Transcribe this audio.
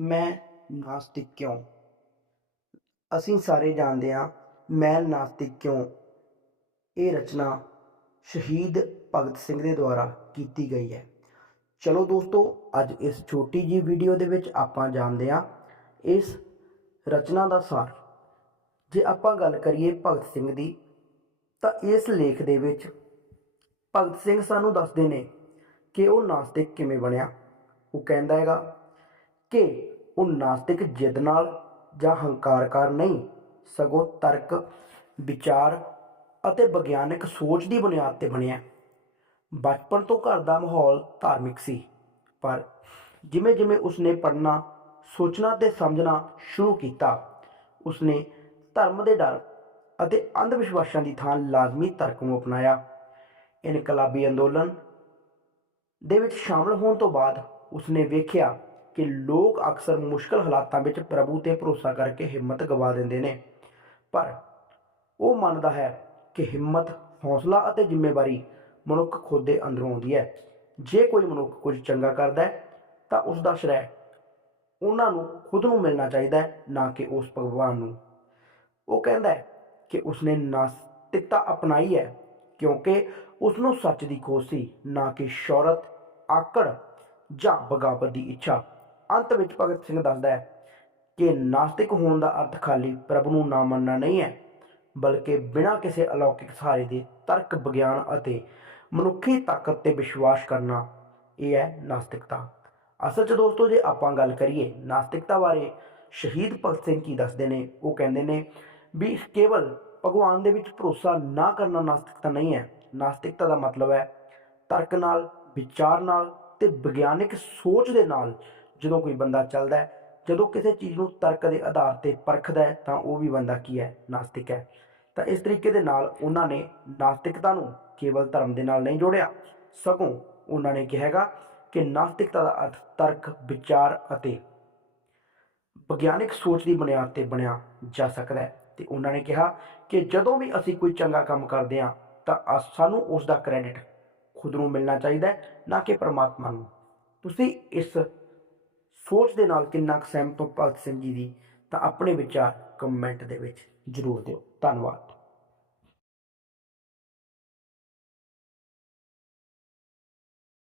ਮੈਂ ਨਾਸਤਿਕ ਕਿਉਂ? ਅਸੀਂ ਸਾਰੇ ਜਾਣਦੇ ਹਾਂ, ਮੈਂ ਨਾਸਤਿਕ ਕਿਉਂ? ਇਹ ਰਚਨਾ ਸ਼ਹੀਦ ਭਗਤ ਸਿੰਘ ਦੇ ਦੁਆਰਾ ਕੀਤੀ ਗਈ ਹੈ। ਚਲੋ ਦੋਸਤੋ, ਅੱਜ ਇਸ ਛੋਟੀ ਜੀ ਵੀਡੀਓ ਦੇ ਵਿੱਚ ਆਪਾਂ ਜਾਣਦੇ ਹਾਂ ਇਸ ਰਚਨਾ ਦਾ ਸਾਰ। ਜੇ ਆਪਾਂ ਗੱਲ ਕਰੀਏ ਭਗਤ ਸਿੰਘ ਦੀ, ਤਾਂ ਇਸ ਲੇਖ ਦੇ ਵਿੱਚ ਭਗਤ ਸਿੰਘ ਸਾਨੂੰ ਦੱਸਦੇ ਨੇ ਕਿ ਉਹ ਨਾਸਤਿਕ ਕਿਵੇਂ ਬਣਿਆ। ਉਹ ਕਹਿੰਦਾ ਹੈਗਾ ਕਿ ਉਹ ਨਾਸਤਿਕ ਜਿੱਦ ਨਾਲ ਜਾਂ ਹੰਕਾਰ ਕਰ ਨਹੀਂ, ਸਗੋਂ ਤਰਕ, ਵਿਚਾਰ ਅਤੇ ਵਿਗਿਆਨਕ ਸੋਚ ਦੀ ਬੁਨਿਆਦ ਤੇ ਬਣਿਆ। ਬਚਪਨ ਤੋਂ ਘਰ ਦਾ ਮਾਹੌਲ ਧਾਰਮਿਕ ਸੀ, ਪਰ ਜਿਵੇਂ ਜਿਵੇਂ ਉਸਨੇ ਪੜ੍ਹਨਾ, ਸੋਚਣਾ ਤੇ ਸਮਝਣਾ ਸ਼ੁਰੂ ਕੀਤਾ, ਉਸਨੇ ਧਰਮ ਦੇ ਡਰ ਅਤੇ ਅੰਧ ਵਿਸ਼ਵਾਸਾਂ ਦੀ ਥਾਂ ਲਾਜ਼ਮੀ ਤਰਕ ਨੂੰ ਅਪਣਾਇਆ। ਇਨਕਲਾਬੀ ਅੰਦੋਲਨ ਦੇ ਵਿੱਚ ਸ਼ਾਮਲ ਹੋਣ ਤੋਂ ਬਾਅਦ ਉਸਨੇ ਵੇਖਿਆ ਕਿ ਲੋਕ ਅਕਸਰ ਮੁਸ਼ਕਲ ਹਾਲਾਤਾਂ ਵਿੱਚ ਪ੍ਰਭੂ ਤੇ ਭਰੋਸਾ ਕਰਕੇ ਹਿੰਮਤ ਗਵਾ ਦਿੰਦੇ ਨੇ। ਪਰ ਉਹ ਮੰਨਦਾ ਹੈ ਕਿ ਹਿੰਮਤ, ਹੌਸਲਾ ਅਤੇ ਜ਼ਿੰਮੇਵਾਰੀ ਮਨੁੱਖ ਖੁਦ ਦੇ ਅੰਦਰੋਂ ਆਉਂਦੀ ਹੈ। ਜੇ ਕੋਈ ਮਨੁੱਖ ਕੁਝ ਚੰਗਾ ਕਰਦਾ ਹੈ, ਤਾਂ ਉਸ ਦਾ ਸ਼੍ਰੈ ਉਹਨਾਂ ਨੂੰ ਖੁਦ ਨੂੰ ਮਿਲਣਾ ਚਾਹੀਦਾ ਹੈ, ਨਾ ਕਿ ਉਸ ਭਗਵਾਨ ਨੂੰ। ਉਹ ਕਹਿੰਦਾ ਹੈ ਕਿ ਉਸਨੇ ਨਾਸਤਿਕਤਾ ਅਪਣਾਈ ਹੈ, ਕਿਉਂਕਿ ਉਸ ਨੂੰ ਸੱਚ ਦੀ ਖੋਜ ਸੀ ਨਾ ਕਿ ਸ਼ੌਹਰਤ, ਆਕੜ ਜਾਂ ਬਗਾਵਤ ਦੀ ਇੱਛਾ ਅੰਤ ਵਿੱਚ ਭਗਤ ਸਿੰਘ ਦੱਸਦਾ ਹੈ ਕਿ ਨਾਸਤਿਕ ਹੋਣ ਦਾ ਅਰਥ ਖਾਲੀ ਪ੍ਰਭੂ ਨੂੰ ਨਾ ਮੰਨਣਾ ਨਹੀਂ ਹੈ, ਬਲਕਿ ਬਿਨਾਂ ਕਿਸੇ ਅਲੌਕਿਕ ਸਹਾਰੇ ਦੇ ਤਰਕ, ਵਿਗਿਆਨ ਅਤੇ ਮਨੁੱਖੀ ਤਾਕਤ ਤੇ ਵਿਸ਼ਵਾਸ ਕਰਨਾ, ਇਹ ਹੈ ਨਾਸਤਿਕਤਾ। ਅਸਲ 'ਚ ਦੋਸਤੋ, ਜੇ ਆਪਾਂ ਗੱਲ ਕਰੀਏ ਨਾਸਤਿਕਤਾ ਬਾਰੇ, ਸ਼ਹੀਦ ਭਗਤ ਸਿੰਘ ਕੀ ਦੱਸਦੇ ਨੇ? ਉਹ ਕਹਿੰਦੇ ਨੇ ਵੀ ਕੇਵਲ ਭਗਵਾਨ ਦੇ ਵਿੱਚ ਭਰੋਸਾ ਨਾ ਕਰਨਾ ਨਾਸਤਿਕਤਾ ਨਹੀਂ ਹੈ। ਨਾਸਤਿਕਤਾ ਦਾ ਮਤਲਬ ਹੈ ਤਰਕ ਨਾਲ, ਵਿਚਾਰ ਨਾਲ ਤੇ ਵਿਗਿਆਨਿਕ ਸੋਚ ਦੇ ਨਾਲ ਜਦੋਂ ਕੋਈ ਬੰਦਾ ਚੱਲਦਾ ਹੈ, ਜਦੋਂ ਕਿਸੇ ਚੀਜ਼ ਨੂੰ ਤਰਕ ਦੇ ਆਧਾਰ ਤੇ ਪਰਖਦਾ ਹੈ, ਤਾਂ ਉਹ ਵੀ ਬੰਦਾ ਕੀ ਹੈ? ਨਾਸਤਿਕ ਹੈ। ਤਾਂ ਇਸ ਤਰੀਕੇ ਦੇ ਨਾਲ ਉਹਨਾਂ ਨੇ ਨਾਸਤਿਕਤਾ ਨੂੰ ਕੇਵਲ ਧਰਮ ਦੇ ਨਾਲ ਨਹੀਂ ਜੋੜਿਆ। ਸਗੋਂ ਉਹਨਾਂ ਨੇ ਕਿਹਾਗਾ ਕਿ ਨਾਸਤਿਕਤਾ ਦਾ ਅਰਥ ਤਰਕ, ਵਿਚਾਰ ਅਤੇ ਵਿਗਿਆਨਿਕ ਸੋਚ ਦੀ ਬੁਨਿਆਦ ਤੇ ਬਣਿਆ ਜਾ ਸਕਦਾ ਹੈ। ਤੇ ਉਹਨਾਂ ਨੇ ਕਿਹਾ ਕਿ ਜਦੋਂ ਵੀ ਅਸੀਂ ਕੋਈ ਚੰਗਾ ਕੰਮ ਕਰਦੇ ਹਾਂ, ਤਾਂ ਅ- ਸਾਨੂੰ ਉਸ ਦਾ ਕ੍ਰੈਡਿਟ ਖੁਦ ਨੂੰ ਮਿਲਣਾ ਚਾਹੀਦਾ ਹੈ, ਨਾ ਕਿ ਪਰਮਾਤਮਾ ਨੂੰ। ਤੁਸੀਂ ਇਸ ਸੋਚ ਦੇ ਨਾਲ ਕਿੰਨਾ ਕੁ ਸਹਿਮਤ ਹੋ ਭਗਤ ਸਿੰਘ ਜੀ ਦੀ, ਤਾਂ ਆਪਣੇ ਵਿਚਾਰ ਕਮੈਂਟ ਦੇ ਵਿੱਚ ਜ਼ਰੂਰ ਦਿਓ। ਧੰਨਵਾਦ।